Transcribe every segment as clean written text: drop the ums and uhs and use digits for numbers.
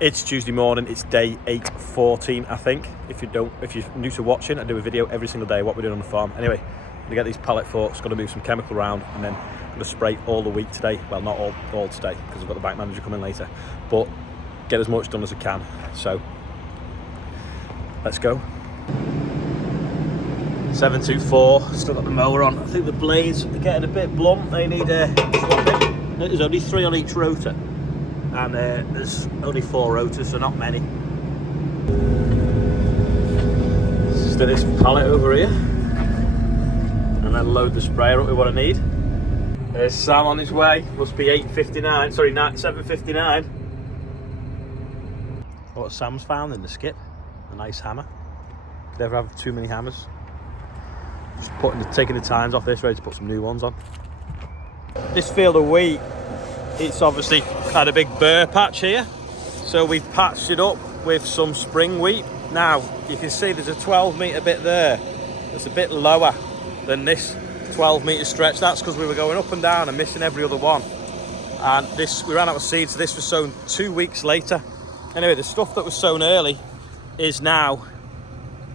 It's Tuesday morning, it's day 814, I think. If you're new to watching, I do a video every single day what we're doing on the farm. Anyway, I'm gonna get these pallet forks, gonna move some chemical around, and then I'm gonna spray all the week today. Well, not all today, because I've got the bank manager coming later, but get as much done as I can. So, let's go. 724, still got the mower on. I think the blades are getting a bit blunt. They need a swapping. There's only 3 on each rotor. And there's only 4 rotors, so not many. Just do this pallet over here, and then load the sprayer up with what I need. There's Sam on his way. Must be 8:59. Sorry, 7:59. What Sam's found in the skip? A nice hammer. Could ever have too many hammers. Just taking the tines off this, ready to put some new ones on. This field of wheat, it's obviously had a big burr patch here, so we've patched it up with some spring wheat. Now you can see there's a 12 metre bit there that's a bit lower than this 12 metre stretch. That's because we were going up and down and missing every other one, and we ran out of seeds, so this was sown 2 weeks later. Anyway, the stuff that was sown early is now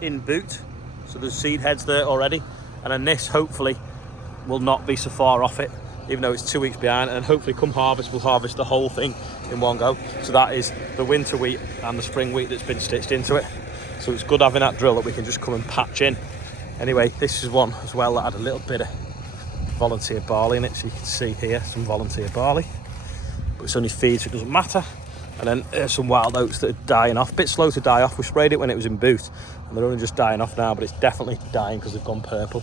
in boot, so there's seed heads there already, and then this hopefully will not be so far off it, even though it's 2 weeks behind, and hopefully come harvest we'll harvest the whole thing in one go. So that is the winter wheat and the spring wheat that's been stitched into it. So it's good having that drill that we can just come and patch in. Anyway, this is one as well that had a little bit of volunteer barley in it, so you can see here some volunteer barley, but it's only feed, so it doesn't matter. And then there's some wild oats that are dying off, a bit slow to die off. We sprayed it when it was in boot, and they're only just dying off now, but it's definitely dying because they've gone purple.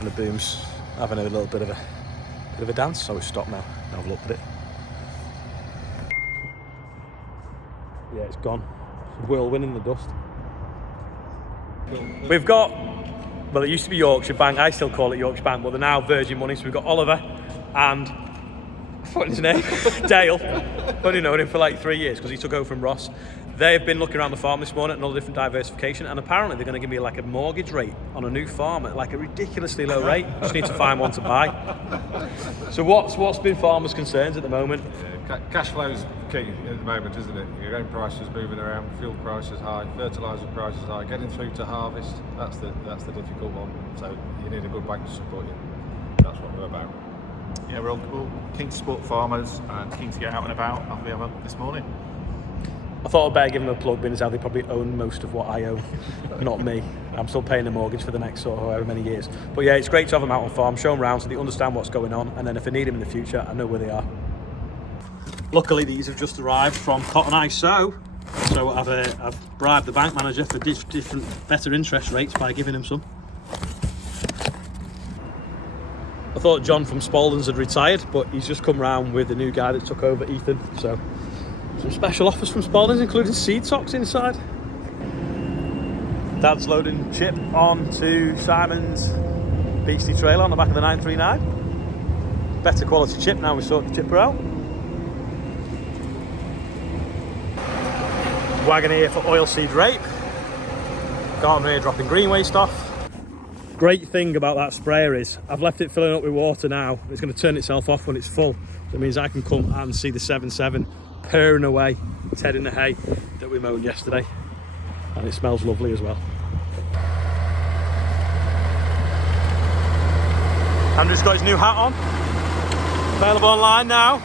And the boom's having a little bit of a dance, so we stop now and have a look at it. Yeah, it's gone. Whirlwind in the dust. We've got, well, it used to be Yorkshire Bank, I still call it Yorkshire Bank, but they're now Virgin Money. So we've got Oliver and, what's his name? Dale. I've only known him for like 3 years because he took over from Ross. They've been looking around the farm this morning at another different diversification, and apparently they're going to give me like a mortgage rate on a new farm at like a ridiculously low rate. Just need to find one to buy. So what's been farmers' concerns at the moment? Yeah, cash flow's key at the moment, isn't it? Your own prices moving around, fuel prices high, fertiliser prices high, getting through to harvest. That's the difficult one. So you need a good bank to support you. That's what we're about. Yeah, we're all keen to support farmers and keen to get out and about as we have this morning. I thought I'd better give them a plug, being as how they probably own most of what I own, not me. I'm still paying the mortgage for the next sort of however many years. But yeah, it's great to have them out on farm, show them around so they understand what's going on, and then if I need them in the future, I know where they are. Luckily, these have just arrived from Cotton Eye So I've bribed the bank manager for better interest rates by giving him some. I thought John from Spalding's had retired, but he's just come round with the new guy that took over, Ethan. So some special offers from Spalding's, including seed socks inside. Dad's loading chip onto Simon's Beastly trailer on the back of the 939. Better quality chip now we sort the chipper out. Wagon here for oilseed rape. Garden here dropping green waste off. Great thing about that sprayer is I've left it filling up with water now. It's going to turn itself off when it's full. So it means I can come and see the 7.7 purring away, tedding the hay that we mowed yesterday. And it smells lovely as well. Andrew's got his new hat on. Available online now.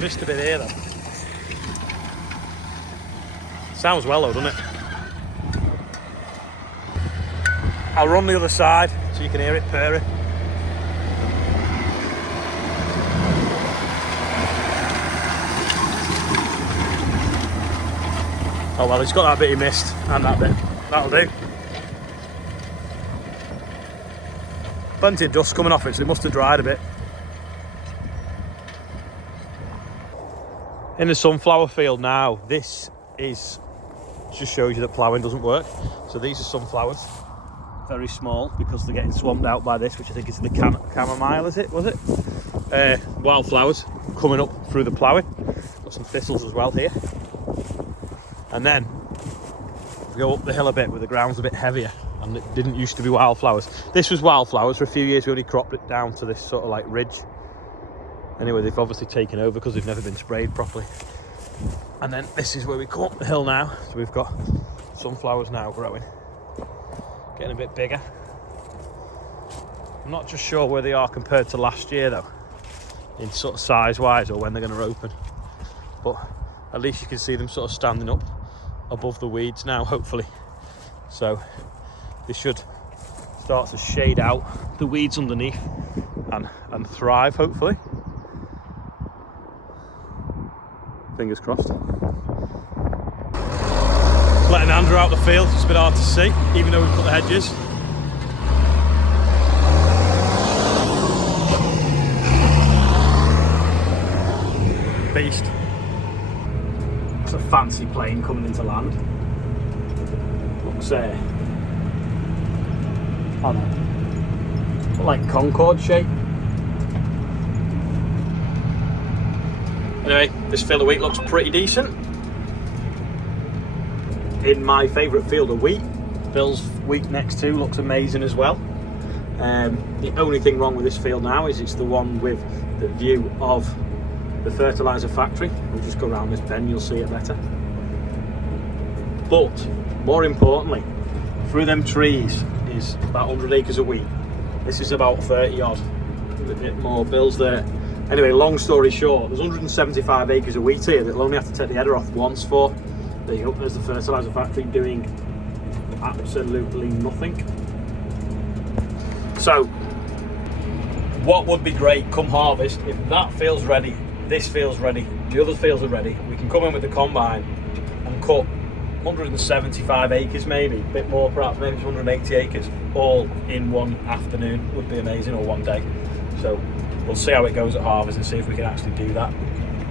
Missed a bit here though. Sounds well though, doesn't it? I'll run the other side so you can hear it purring. Oh well, it's got that bit he missed and that bit. That'll do. Plenty of dust coming off it, so it must have dried a bit. In the sunflower field now, this just shows you that ploughing doesn't work. So these are sunflowers, very small because they're getting swamped out by this, which I think is the chamomile, was it? Wildflowers coming up through the ploughing. Got some thistles as well here. And then we go up the hill a bit where the ground's a bit heavier, and it didn't used to be wildflowers. This was wildflowers. For a few years we only cropped it down to this sort of like ridge. Anyway, they've obviously taken over because they've never been sprayed properly. And then this is where we come up the hill now. So we've got sunflowers now growing, getting a bit bigger. I'm not just sure where they are compared to last year though, in sort of size wise, or when they're going to open. But at least you can see them sort of standing up above the weeds now, hopefully. So they should start to shade out the weeds underneath and thrive, hopefully. Fingers crossed. Letting Andrew out the field, it's a bit hard to see, even though we've put the hedges. Beast. It's a fancy plane coming into land. Looks I don't know, like Concorde shape. Anyway, this field of wheat looks pretty decent. In my favourite field of wheat, Phil's wheat next to looks amazing as well. The only thing wrong with this field now is it's the one with the view of the fertiliser factory. We'll just go around this bend, you'll see it better. But more importantly, through them trees is about 100 acres of wheat. This is about 30 odd, a bit more bills there. Anyway, long story short, there's 175 acres of wheat here that they'll only have to take the header off once for. There you go, there's the fertiliser factory doing absolutely nothing. So, what would be great come harvest, if that field's ready, this field's ready, the other fields are ready, we can come in with the combine and cut 175 acres maybe, a bit more perhaps, maybe 180 acres, all in one afternoon would be amazing, or one day. So we'll see how it goes at harvest and see if we can actually do that.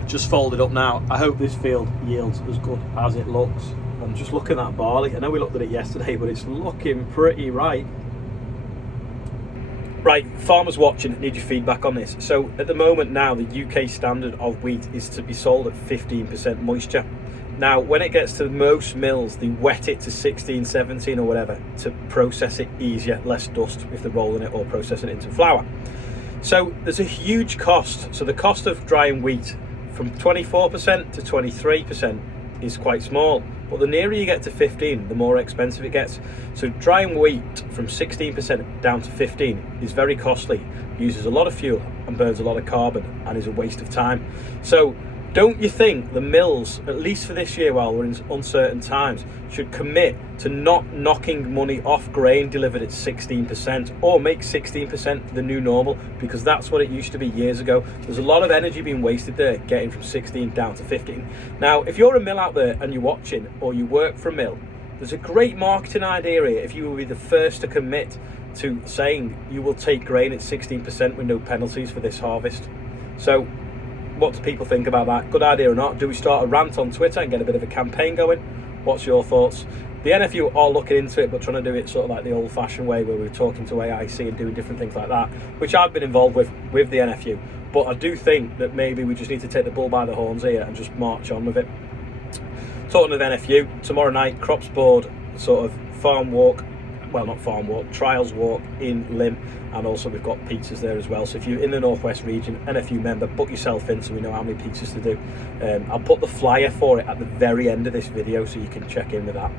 Just folded up now. I hope this field yields as good as it looks. And just look at that barley. I know we looked at it yesterday, but it's looking pretty right. Right, farmers watching, need your feedback on this. So at the moment now, the UK standard of wheat is to be sold at 15% moisture. Now, when it gets to most mills, they wet it to 16, 17 or whatever to process it easier, less dust if they're rolling it or processing it into flour. So there's a huge cost. So the cost of drying wheat from 24% to 23% is quite small. But the nearer you get to 15, the more expensive it gets. So drying wheat from 16% down to 15 is very costly, uses a lot of fuel and burns a lot of carbon and is a waste of time. So don't you think the mills, at least for this year while we're in uncertain times, should commit to not knocking money off grain delivered at 16%, or make 16% the new normal, because that's what it used to be years ago. There's a lot of energy being wasted there, getting from 16 down to 15. Now, if you're a mill out there and you're watching, or you work for a mill, there's a great marketing idea here if you will be the first to commit to saying you will take grain at 16% with no penalties for this harvest. So what do people think about that? Good idea or not? Do we start a rant on Twitter and get a bit of a campaign going? What's your thoughts? The NFU are looking into it, but trying to do it sort of like the old-fashioned way, where we're talking to AIC and doing different things like that, which I've been involved with the NFU. But I do think that maybe we just need to take the bull by the horns here and just march on with it. Talking of NFU, tomorrow night, Crops Board sort of farm walk, well, not farm walk, trials walk in Lim, and also we've got pizzas there as well. So if you're in the Northwest region, NFU member, book yourself in so we know how many pizzas to do. I'll put the flyer for it at the very end of this video so you can check in with that.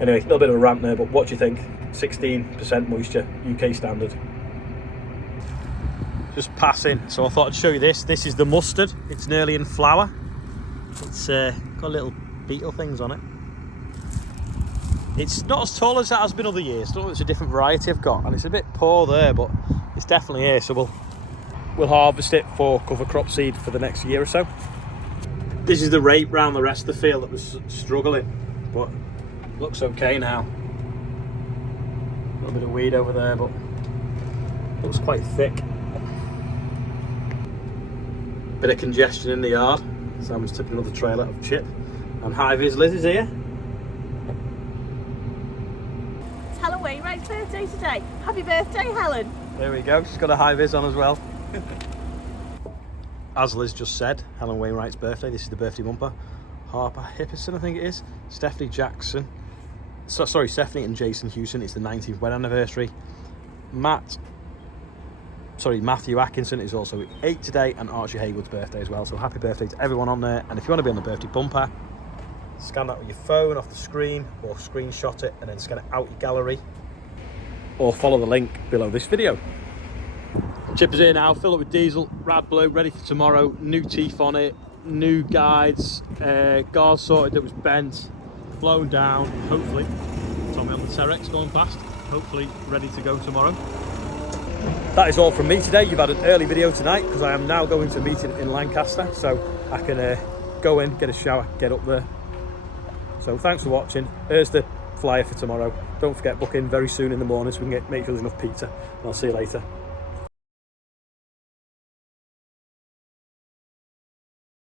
Anyway, a little bit of a rant there, but what do you think? 16% moisture, UK standard. Just passing, so I thought I'd show you this. This is the mustard. It's nearly in flower. It's got little beetle things on it. It's not as tall as it has been other years. I don't know if it's a different variety I've got, and it's a bit poor there, but it's definitely here. So we'll harvest it for cover crop seed for the next year or so. This is the rape round the rest of the field that was struggling, but looks okay now. A little bit of weed over there, but looks quite thick. Bit of congestion in the yard. Someone's tipping another trailer of chip. And High Vis Liz is here. Helen Wainwright's birthday today. Happy birthday, Helen. There we go, she's got a high vis on as well. As Liz just said, Helen Wainwright's birthday. This is the birthday bumper. Harper Hippison, I think it is. Stephanie and Jason Hewson, it's the 19th wedding anniversary. Matt Matthew Atkinson is also 8 today, and Archie Haywood's birthday as well. So happy birthday to everyone on there. And if you want to be on the birthday bumper, scan that with your phone off the screen, or screenshot it and then scan it out your gallery, or follow the link below this video. Chip is here now, filled up with diesel, rad blue, ready for tomorrow. New teeth on it, new guides, guard sorted that was bent, blown down, hopefully. Tommy on the Terex going past, hopefully ready to go tomorrow. That is all from me today. You've had an early video tonight because I am now going to a meeting in Lancaster, so I can go in, get a shower, get up there. So thanks for watching. Here's the flyer for tomorrow. Don't forget, book in very soon in the morning so we can make sure there's enough pizza. And I'll see you later.